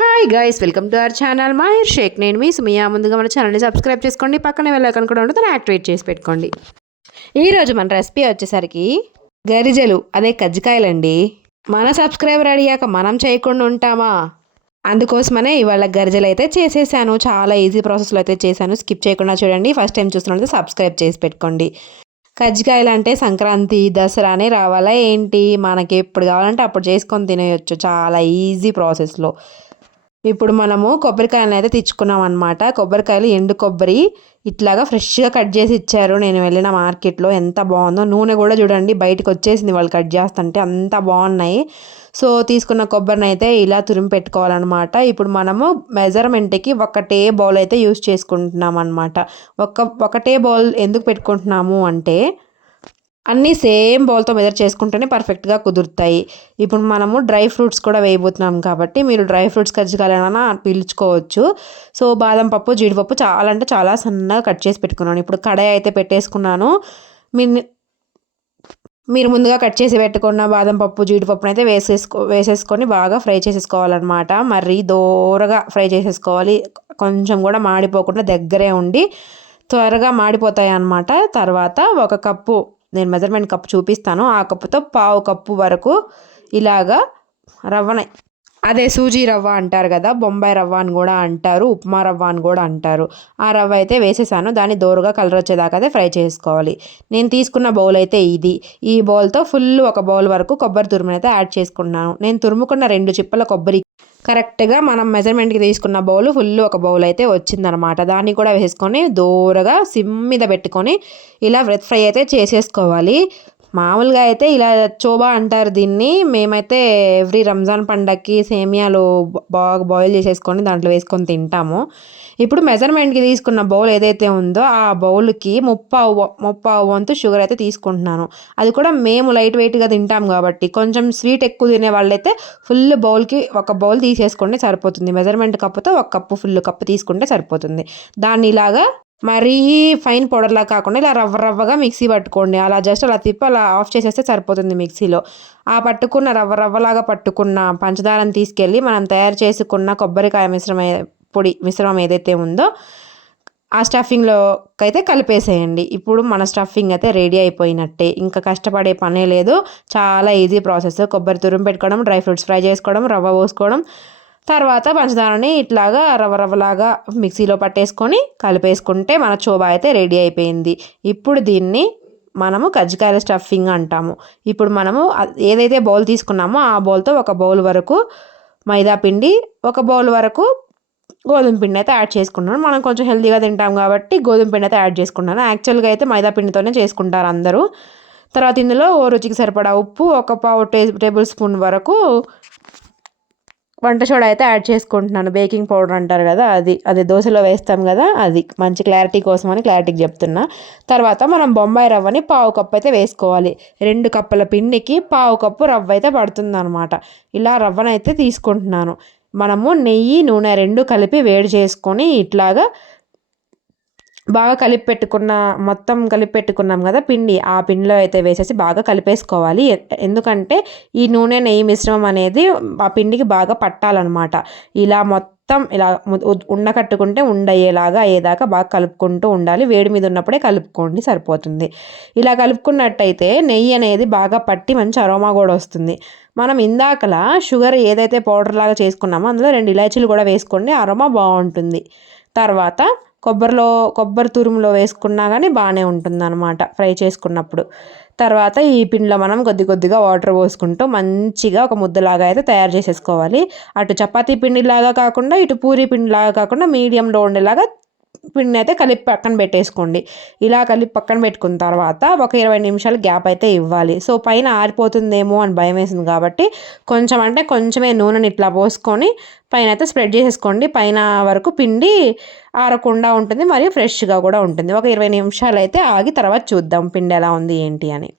Hi guys welcome to our channel Mahir Shaik నేను మీ సుమియా ముందుగా మన ఛానల్ని సబ్స్క్రైబ్ చేసుకోండి. పక్కనే వెళ్ళకని కూడా ఉంటుంది యాక్టివేట్ చేసి పెట్టుకోండి. ఈరోజు మన రెసిపీ వచ్చేసరికి గరిజలు అదే కజ్జికాయలండి. మన సబ్స్క్రైబర్ అడిగాక మనం చేయకుండా ఉంటామా? అందుకోసమనే ఇవాళ గరిజలు అయితే చేసేసాను. చాలా ఈజీ ప్రాసెస్లో అయితే చేశాను. స్కిప్ చేయకుండా చూడండి. ఫస్ట్ టైం చూస్తున్నట్లయితే సబ్స్క్రైబ్ చేసి పెట్టుకోండి. కజ్జికాయలు అంటే సంక్రాంతి దసరానే రావాలా ఏంటి? మనకి ఎప్పుడు కావాలంటే అప్పుడు చేసుకొని తినేయచ్చు. చాలా ఈజీ ప్రాసెస్లో ఇప్పుడు మనము కొబ్బరికాయలను అయితే తెచ్చుకున్నాం అనమాట కొబ్బరికాయలు ఎండు కొబ్బరి ఇట్లాగా ఫ్రెష్గా కట్ చేసి ఇచ్చారు. నేను వెళ్ళిన మార్కెట్లో ఎంత బాగుందో. నూనె కూడా చూడండి బయటకు వచ్చేసింది వాళ్ళు కట్ చేస్తుంటే అంత బాగున్నాయి. సో తీసుకున్న కొబ్బరిని అయితే ఇలా తురిమి పెట్టుకోవాలన్నమాట. ఇప్పుడు మనము మెజర్మెంట్కి ఒకటే బౌల్ అయితే యూస్ చేసుకుంటున్నాం అనమాట ఒక ఒకటే బౌల్ ఎందుకు పెట్టుకుంటున్నాము అంటే అన్నీ సేమ్ బౌల్తో మెదర్ చేసుకుంటేనే పర్ఫెక్ట్గా కుదురుతాయి. ఇప్పుడు మనము డ్రై ఫ్రూట్స్ కూడా వేయబోతున్నాం కాబట్టి మీరు డ్రై ఫ్రూట్స్ కజ్జికాయలైనా పీల్చుకోవచ్చు. సో బాదం పప్పు జీడిపప్పు చాలా అంటే చాలా సన్నగా కట్ చేసి పెట్టుకున్నాను. ఇప్పుడు కడాయి అయితే పెట్టేసుకున్నాను. మీ మీరు ముందుగా కట్ చేసి పెట్టుకున్న బాదం పప్పు జీడిపప్పును అయితే వేసేసుకో వేసేసుకొని బాగా ఫ్రై చేసేసుకోవాలన్నమాట. మరీ దూరగా ఫ్రై చేసేసుకోవాలి. కొంచెం కూడా మాడిపోకుండా దగ్గరే ఉండి త్వరగా మాడిపోతాయి అన్నమాట తర్వాత ఒక కప్పు నేను మెజర్మెంట్ కప్పు చూపిస్తాను. ఆ కప్పుతో పావు కప్పు వరకు ఇలాగా రవ్వన అదే సూజీ రవ్వ అంటారు కదా బొంబాయి రవ్వ అని కూడా అంటారు ఉప్మా రవ్వ అని కూడా అంటారు. ఆ రవ్వ అయితే వేసేసాను దాన్ని దోరగా కలర్ వచ్చేదాకా అయితే ఫ్రై చేసుకోవాలి. నేను తీసుకున్న బౌల్ అయితే ఇది. ఈ బౌల్తో ఫుల్ ఒక బౌల్ వరకు కొబ్బరి తురుమును అయితే యాడ్ చేసుకున్నాను. నేను తురుముకున్న రెండు చిప్పల కొబ్బరి కరెక్ట్గా మనం మెజర్మెంట్కి తీసుకున్న బౌల్ ఫుల్ ఒక బౌల్ అయితే వచ్చిందనమాట దాన్ని కూడా వేసుకొని దూరగా సిమ్ మీద పెట్టుకొని ఇలా వ్రత్ ఫ్రై అయితే చేసేసుకోవాలి. మామూలుగా అయితే ఇలా చోబా అంటారు దీన్ని. మేమైతే ఎవ్రీ రంజాన్ పండగకి సేమియాలు బాగా బాయిల్ చేసేసుకొని దాంట్లో వేసుకొని తింటాము. ఇప్పుడు మెజర్మెంట్కి తీసుకున్న బౌల్ ఏదైతే ఉందో ఆ బౌల్కి ముప్పావు ముప్పావు వంతు షుగర్ అయితే తీసుకుంటున్నాను. అది కూడా మేము లైట్ వెయిట్గా తింటాం కాబట్టి కొంచెం స్వీట్ ఎక్కువ తినే వాళ్ళైతే ఫుల్ బౌల్కి ఒక బౌల్ తీసేసుకుంటే సరిపోతుంది. మెజర్మెంట్ కప్పుతో ఒక కప్పు ఫుల్ కప్పు తీసుకుంటే సరిపోతుంది. దాన్ని ఇలాగా మరీ ఫైన్ పౌడర్లా కాకుండా ఇలా రవ్వ రవ్వగా మిక్సీ పట్టుకోండి. అలా జస్ట్ అలా తిప్పి అలా ఆఫ్ చేసేస్తే సరిపోతుంది మిక్సీలో. ఆ పట్టుకున్న రవ్వ రవ్వలాగా పట్టుకున్న పంచదారని తీసుకెళ్ళి మనం తయారు చేసుకున్న కొబ్బరికాయ మిశ్రమ పొడి మిశ్రమం ఏదైతే ఉందో ఆ స్టఫింగ్లో అయితే కలిపేసేయండి. ఇప్పుడు మన స్టఫింగ్ అయితే రెడీ అయిపోయినట్టే. ఇంకా కష్టపడే పనే లేదు. చాలా ఈజీ ప్రాసెస్ కొబ్బరి తురుము పెట్టుకోవడం డ్రై ఫ్రూట్స్ ఫ్రై చేసుకోవడం రవ్వ పోసుకోవడం తర్వాత పంచదారని ఇట్లాగా రవ్వ మిక్సీలో పట్టేసుకొని కలిపేసుకుంటే మన చోబా అయితే రెడీ అయిపోయింది. ఇప్పుడు దీన్ని మనము కజ్జికాయల స్టఫింగ్ అంటాము. ఇప్పుడు మనము ఏదైతే బౌల్ తీసుకున్నామో ఆ బౌల్తో ఒక బౌల్ వరకు మైదా పిండి ఒక బౌల్ వరకు గోధుమ పిండి అయితే యాడ్ చేసుకున్నాను మనం కొంచెం హెల్తీగా తింటాం కాబట్టి గోధుమ పిండి అయితే యాడ్ చేసుకున్నాను యాక్చువల్గా అయితే మైదా పిండితోనే చేసుకుంటారు అందరూ. తర్వాత ఇందులో ఓ రుచికి సరిపడా ఉప్పు ఒక పావు టే టేబుల్ స్పూన్ వరకు వంట సోడా అయితే యాడ్ చేసుకుంటున్నాను. బేకింగ్ పౌడర్ అంటారు కదా అది. అది దోశలో వేస్తాం కదా అది. మంచి క్లారిటీ కోసం అని క్లారిటీకి చెప్తున్నా. తర్వాత మనం బొంబాయి రవ్వని పావు కప్పు అయితే వేసుకోవాలి. రెండు కప్పుల పిండికి పావు కప్పు రవ్వ అయితే పడుతుంది అనమాట ఇలా రవ్వనైతే తీసుకుంటున్నాను. మనము నెయ్యి నూనె రెండు కలిపి వేడి చేసుకొని ఇట్లాగా బాగా కలిపి పెట్టుకున్న మొత్తం కలిపి పెట్టుకున్నాం కదా పిండి ఆ పిండిలో అయితే వేసేసి బాగా కలిపేసుకోవాలి. ఎందుకంటే ఈ నూనె నెయ్యి మిశ్రమం అనేది ఆ పిండికి బాగా పట్టాలన్నమాట. ఇలా మొత్తం ఇలా ఉండకట్టుకుంటే ఉండయ్యేలాగా అయ్యేదాకా బాగా కలుపుకుంటూ ఉండాలి. వేడి మీద ఉన్నప్పుడే కలుపుకోండి సరిపోతుంది. ఇలా కలుపుకున్నట్టయితే నెయ్యి అనేది బాగా పట్టి మంచి అరోమా కూడా వస్తుంది. మనం ఇందాకలా షుగర్ ఏదైతే పౌడర్ లాగా చేసుకున్నామో అందులో రెండు ఇలాచీలు కూడా వేసుకోండి అరోమా బాగుంటుంది. తర్వాత కొబ్బరిలో కొబ్బరి తురుములో వేసుకున్నా కానీ బాగానే ఉంటుంది అనమాట ఫ్రై చేసుకున్నప్పుడు. తర్వాత ఈ పిండిలో మనం కొద్ది కొద్దిగా వాటర్ పోసుకుంటూ మంచిగా ఒక ముద్దలాగా అయితే తయారు చేసేసుకోవాలి. అటు చపాతీ పిండిలాగా కాకుండా ఇటు పూరి పిండిలాగా కాకుండా మీడియంలో ఉండేలాగా పిండిని అయితే కలిపి పక్కన పెట్టేసుకోండి. ఇలా కలిపి పక్కన పెట్టుకున్న తర్వాత ఒక ఇరవై నిమిషాలు గ్యాప్ అయితే ఇవ్వాలి. సో పైన ఆరిపోతుందేమో అని భయం వేసింది కాబట్టి కొంచెం అంటే కొంచెమే నూనెని ఇట్లా పోసుకొని పైన అయితే స్ప్రెడ్ చేసేసుకోండి. పైన వరకు పిండి ఆరకుండా ఉంటుంది. మరియు ఫ్రెష్గా కూడా ఉంటుంది. ఒక ఇరవై నిమిషాలు అయితే ఆగి తర్వాత చూద్దాం పిండి ఎలా ఉంది ఏంటి అని.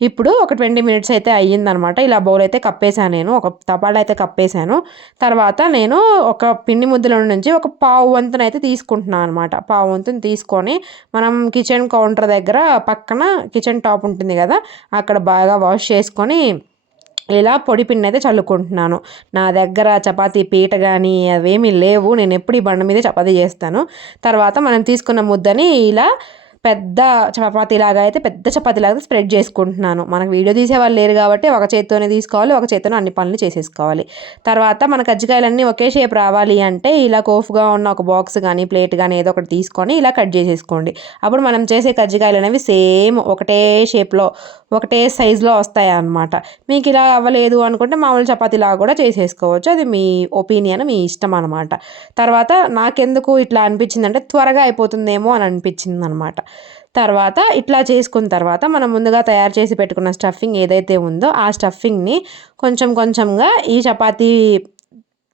ఇప్పుడు ఒక ట్వంటీ మినిట్స్ అయితే అయ్యిందనమాట. ఇలా బౌల్ అయితే కప్పేశాను నేను. ఒక తపాలు అయితే కప్పేశాను. తర్వాత నేను ఒక పిండి ముద్దల నుంచి ఒక పావు వంతున అయితే తీసుకుంటున్నాను అనమాట. పావు వంతుని తీసుకొని మనం కిచెన్ కౌంటర్ దగ్గర పక్కన కిచెన్ టాప్ ఉంటుంది కదా అక్కడ బాగా వాష్ చేసుకొని ఇలా పొడి పిండి అయితే చల్లుకుంటున్నాను. నా దగ్గర చపాతీ పీట కానీ అవేమీ లేవు. నేను ఎప్పుడు ఈ బండ మీదే చపాతీ చేస్తాను. తర్వాత మనం తీసుకున్న ముద్దని ఇలా పెద్ద చపాతి లాగా అయితే పెద్ద చపాతీలాగా స్ప్రెడ్ చేసుకుంటున్నాను. మనకు వీడియో తీసే వాళ్ళు లేరు కాబట్టి ఒక చేత్తోనే తీసుకోవాలి ఒక చేత్తోనే అన్ని పనులు చేసేసుకోవాలి. తర్వాత మన కజ్జికాయలన్నీ ఒకే షేప్ రావాలి అంటే ఇలా కోఫ్గా ఉన్న ఒక బాక్స్ కానీ ప్లేట్ కానీ ఏదో ఒకటి తీసుకొని ఇలా కట్ చేసేసుకోండి. అప్పుడు మనం చేసే కజ్జికాయలు అనేవి సేమ్ ఒకటే షేప్లో ఒకటే సైజులో వస్తాయి అన్నమాట. మీకు ఇలా అవ్వలేదు అనుకుంటే మామూలు చపాతీలాగా కూడా చేసేసుకోవచ్చు. అది మీ ఒపీనియన్ మీ ఇష్టం అనమాట తర్వాత నాకెందుకు ఇట్లా అనిపించిందంటే త్వరగా అయిపోతుందేమో అని అనిపించింది అనమాట తర్వాత ఇట్లా చేసుకున్న తర్వాత మనం ముందుగా తయారు చేసి పెట్టుకున్న స్టఫింగ్ ఏదైతే ఉందో ఆ స్టఫింగ్ని కొంచెం కొంచెంగా ఈ చపాతీ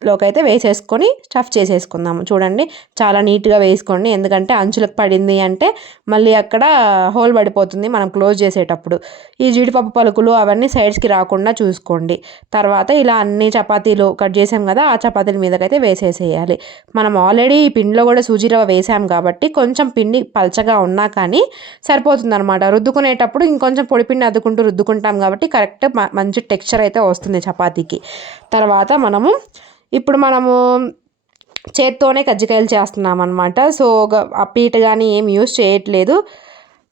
లోకి అయితే వేసేసుకొని స్టఫ్ చేసేసుకుందాము. చూడండి చాలా నీట్గా వేసుకోండి. ఎందుకంటే అంచులకు పడింది అంటే మళ్ళీ అక్కడ హోల్ పడిపోతుంది మనం క్లోజ్ చేసేటప్పుడు. ఈ జీడిపప్పు పలుకులు అవన్నీ సైడ్స్కి రాకుండా చూసుకోండి. తర్వాత ఇలా అన్ని చపాతీలు కట్ చేసాం కదా ఆ చపాతీల మీదకైతే వేసేసేయాలి. మనం ఆల్రెడీ ఈ పిండిలో కూడా సూజీ రవ్వ వేసాం కాబట్టి కొంచెం పిండి పల్చగా ఉన్నా కానీ సరిపోతుంది అనమాట రుద్దుకునేటప్పుడు ఇంకొంచెం పొడి పిండి అద్దుకుంటూ రుద్దుకుంటాం కాబట్టి కరెక్ట్ మంచి టెక్స్చర్ అయితే వస్తుంది చపాతీకి. తర్వాత మనము ఇప్పుడు మనము చేత్తోనే కజ్జికాయలు చేస్తున్నాం అనమాట సో ఆ పీట కానీ ఏం యూస్ చేయట్లేదు.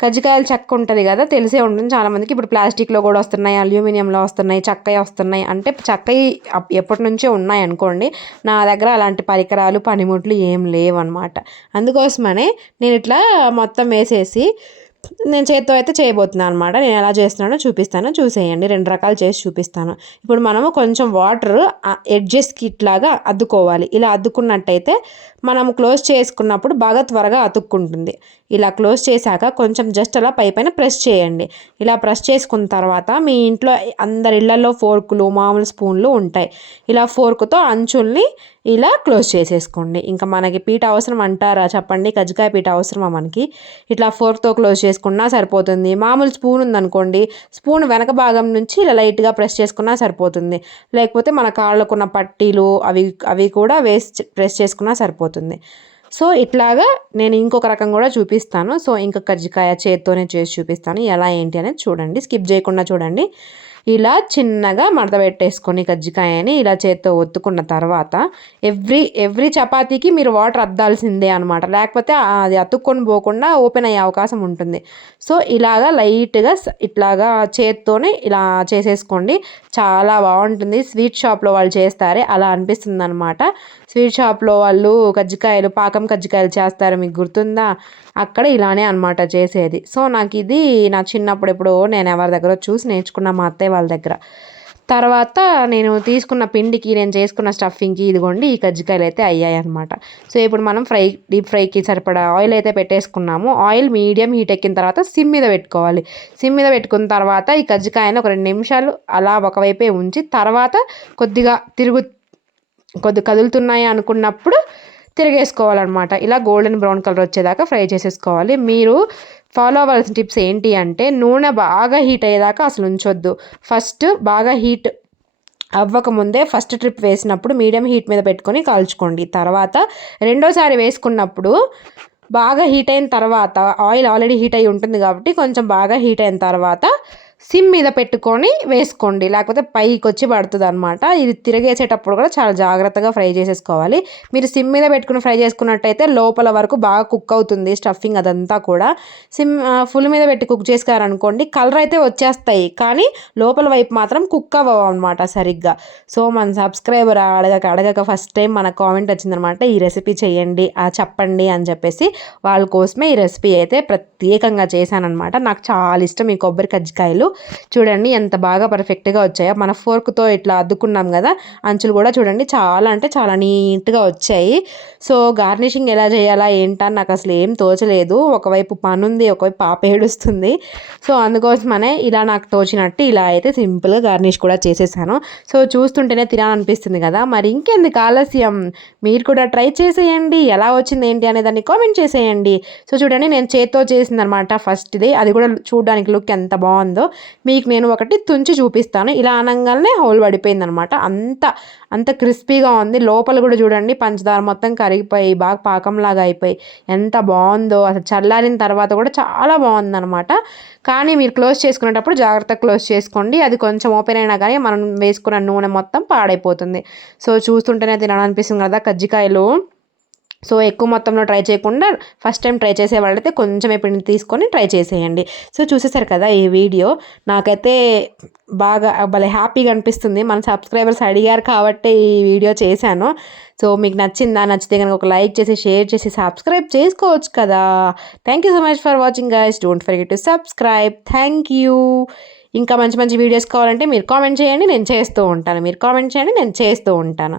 కజ్జికాయలు చెక్క ఉంటుంది కదా తెలిసే ఉంటుంది చాలామందికి. ఇప్పుడు ప్లాస్టిక్లో కూడా వస్తున్నాయి అల్యూమినియంలో వస్తున్నాయి చక్కయి వస్తున్నాయి. అంటే చక్కయి ఎప్పటి నుంచో ఉన్నాయి అనుకోండి. నా దగ్గర అలాంటి పరికరాలు పనిముట్లు ఏం లేవు అనమాట అందుకోసమనే నేను ఇట్లా మొత్తం వేసేసి నేను చేత్తో అయితే చేయబోతున్నాను అనమాట నేను ఎలా చేస్తున్నానో చూపిస్తాను. చూసేయండి. రెండు రకాలు చేసి చూపిస్తాను. ఇప్పుడు మనము కొంచెం వాటర్ ఎడ్జెస్కి ఇట్లాగా అద్దుకోవాలి. ఇలా అద్దుకున్నట్టయితే మనం క్లోజ్ చేసుకున్నప్పుడు బాగా త్వరగా అతుక్కుంటుంది. ఇలా క్లోజ్ చేశాక కొంచెం జస్ట్ అలా పై పైన ప్రెస్ చేయండి. ఇలా ప్రెస్ చేసుకున్న తర్వాత మీ ఇంట్లో అందరి ఇళ్ళలో ఫోర్కులు మామూలు స్పూన్లు ఉంటాయి. ఇలా ఫోర్క్తో అంచుల్ని ఇలా క్లోజ్ చేసేసుకోండి. ఇంకా మనకి పీట అవసరం అంటారా? చెప్పండి. కజ్జికాయ పీట అవసరమా మనకి? ఇట్లా ఫోర్క్తో క్లోజ్ చేసుకున్నా సరిపోతుంది. మామూలు స్పూన్ ఉందనుకోండి. స్పూన్ వెనక భాగం నుంచి ఇలా లైట్గా ప్రెస్ చేసుకున్నా సరిపోతుంది. లేకపోతే మన కాళ్ళకున్న పట్టీలు అవి అవి కూడా వేసి ప్రెస్ చేసుకున్నా సరిపోతుంది. సో ఇట్లాగా నేను ఇంకొక రకం కూడా చూపిస్తాను. సో ఇంకొక కజ్జికాయ చేత్తోనే చేసి చూపిస్తాను. ఎలా ఏంటి అనేది చూడండి. స్కిప్ చేయకుండా చూడండి. ఇలా చిన్నగా మడత పెట్టేసుకొని కజ్జికాయని ఇలా చేత్తో ఒత్తుకున్న తర్వాత ఎవ్రీ ఎవ్రీ చపాతీకి మీరు వాటర్ అద్దాల్సిందే అనమాట లేకపోతే అది అతుక్కొని పోకుండా ఓపెన్ అయ్యే అవకాశం ఉంటుంది. సో ఇలాగా లైట్గా ఇట్లాగా చేత్తోనే ఇలా చేసేసుకోండి. చాలా బాగుంటుంది. స్వీట్ షాప్లో వాళ్ళు చేస్తారే అలా అనిపిస్తుంది అనమాట స్వీట్ షాప్లో వాళ్ళు కజ్జికాయలు పాకం కజ్జికాయలు చేస్తారు మీకు గుర్తుందా? అక్కడ ఇలానే అనమాట చేసేది. సో నాకు ఇది నా చిన్నప్పుడు ఎప్పుడో నేను ఎవరి దగ్గర చూసి నేర్చుకున్న మా అత్తయ్య వాళ్ళ దగ్గర. తర్వాత నేను తీసుకున్న పిండికి నేను చేసుకున్న స్టఫింగ్కి ఇదిగోండి ఈ కజ్జికాయలు అయితే అయ్యాయి అనమాట సో ఇప్పుడు మనం ఫ్రై డీప్ ఫ్రైకి సరిపడా ఆయిల్ అయితే పెట్టేసుకున్నాము. ఆయిల్ మీడియం హీట్ ఎక్కిన తర్వాత సిమ్ మీద పెట్టుకోవాలి. సిమ్ మీద పెట్టుకున్న తర్వాత ఈ కజ్జికాయని ఒక రెండు నిమిషాలు అలా ఒకవైపే ఉంచి తర్వాత కొద్దిగా తిరుగు కొద్ది కదులుతున్నాయి అనుకున్నప్పుడు తిరిగేసుకోవాలన్నమాట. ఇలా గోల్డెన్ బ్రౌన్ కలర్ వచ్చేదాకా ఫ్రై చేసేసుకోవాలి. మీరు ఫాలో అవ్వాల్సిన టిప్స్ ఏంటి అంటే నూనె బాగా హీట్ అయ్యేదాకా అసలు ఉంచొద్దు. ఫస్ట్ బాగా హీట్ అవ్వకముందే ఫస్ట్ ట్రిప్ వేసినప్పుడు మీడియం హీట్ మీద పెట్టుకొని కాల్చుకోండి. తర్వాత రెండోసారి వేసుకున్నప్పుడు బాగా హీట్ అయిన తర్వాత ఆయిల్ ఆల్రెడీ హీట్ అయి ఉంటుంది కాబట్టి కొంచెం బాగా హీట్ అయిన తర్వాత సిమ్ మీద పెట్టుకొని వేసుకోండి. లేకపోతే పైకి వచ్చి పడుతుంది అనమాట ఇది తిరిగేసేటప్పుడు కూడా చాలా జాగ్రత్తగా ఫ్రై చేసేసుకోవాలి. మీరు సిమ్ మీద పెట్టుకుని ఫ్రై చేసుకున్నట్టయితే లోపల వరకు బాగా కుక్ అవుతుంది స్టఫింగ్ అదంతా కూడా. సిమ్ ఫుల్ మీద పెట్టి కుక్ చేసుకోవాలనుకోండి కలర్ అయితే వచ్చేస్తాయి. కానీ లోపల వైపు మాత్రం కుక్ అవ్వవు అనమాట సరిగ్గా. సో మన సబ్స్క్రైబర్ అడగక అడగక ఫస్ట్ టైం మన కామెంట్ వచ్చిందనమాట ఈ రెసిపీ చేయండి చెప్పండి అని చెప్పేసి వాళ్ళ కోసమే ఈ రెసిపీ అయితే ప్రత్యేకంగా చేశానమాట నాకు చాలా ఇష్టం ఈ కొబ్బరి కజ్జికాయలు. చూడండి ఎంత బాగా పర్ఫెక్ట్గా వచ్చాయో. మన ఫోర్క్తో ఇట్లా అద్దుకున్నాం కదా అంచులు కూడా చూడండి చాలా అంటే చాలా నీట్గా వచ్చాయి. సో గార్నిషింగ్ ఎలా చేయాలా ఏంటని నాకు అసలు ఏం తోచలేదు. ఒకవైపు పని ఉంది ఒకవైపు పాప ఏడుస్తుంది. సో అందుకోసమనే ఇలా నాకు తోచినట్టు ఇలా అయితే సింపుల్గా గార్నిష్ కూడా చేసేసాను. సో చూస్తుంటేనే తినాలనిపిస్తుంది కదా. మరి ఇంకెందుకు ఆలస్యం? మీరు కూడా ట్రై చేసేయండి. ఎలా వచ్చింది ఏంటి అనే దాన్ని కామెంట్ చేసేయండి. సో చూడండి నేను చేత్తో చేసింది అనమాట ఫస్ట్ది. అది కూడా చూడడానికి లుక్ ఎంత బాగుందో. మీకు నేను ఒకటి తుంచి చూపిస్తాను. ఇలా అనగానే హోల్ పడిపోయింది అనమాట అంత అంత క్రిస్పీగా ఉంది. లోపల కూడా చూడండి పంచదార మొత్తం కరిగిపోయి బాగా పాకంలాగా అయిపోయి ఎంత బాగుందో. అసలు చల్లారిన తర్వాత కూడా చాలా బాగుందనమాట. కానీ మీరు క్లోజ్ చేసుకునేటప్పుడు జాగ్రత్తగా క్లోజ్ చేసుకోండి. అది కొంచెం ఓపెన్ అయినా కానీ మనం వేసుకున్న నూనె మొత్తం పాడైపోతుంది. సో చూస్తుంటేనే తినాలనిపిస్తుంది కదా కజ్జికాయలు. సో ఎక్కువ మొత్తంలో ట్రై చేయకుండా ఫస్ట్ టైం ట్రై చేసే వాళ్ళైతే కొంచెం పిండి తీసుకొని ట్రై చేసేయండి. సో చూసేసారు కదా ఈ వీడియో. నాకైతే బాగా భలే హ్యాపీగా అనిపిస్తుంది. మన సబ్స్క్రైబర్స్ అడిగారు కాబట్టి ఈ వీడియో చేశాను. సో మీకు నచ్చిందా? నచ్చితే కనుక ఒక లైక్ చేసి షేర్ చేసి సబ్స్క్రైబ్ చేసుకోవచ్చు కదా. Thank you so much for watching guys don't forget to subscribe thank you ఇంకా మంచి మంచి వీడియోస్ కావాలంటే మీరు కామెంట్ చేయండి. నేను చేస్తూ ఉంటాను. మీరు కామెంట్ చేయండి. నేను చేస్తూ ఉంటాను.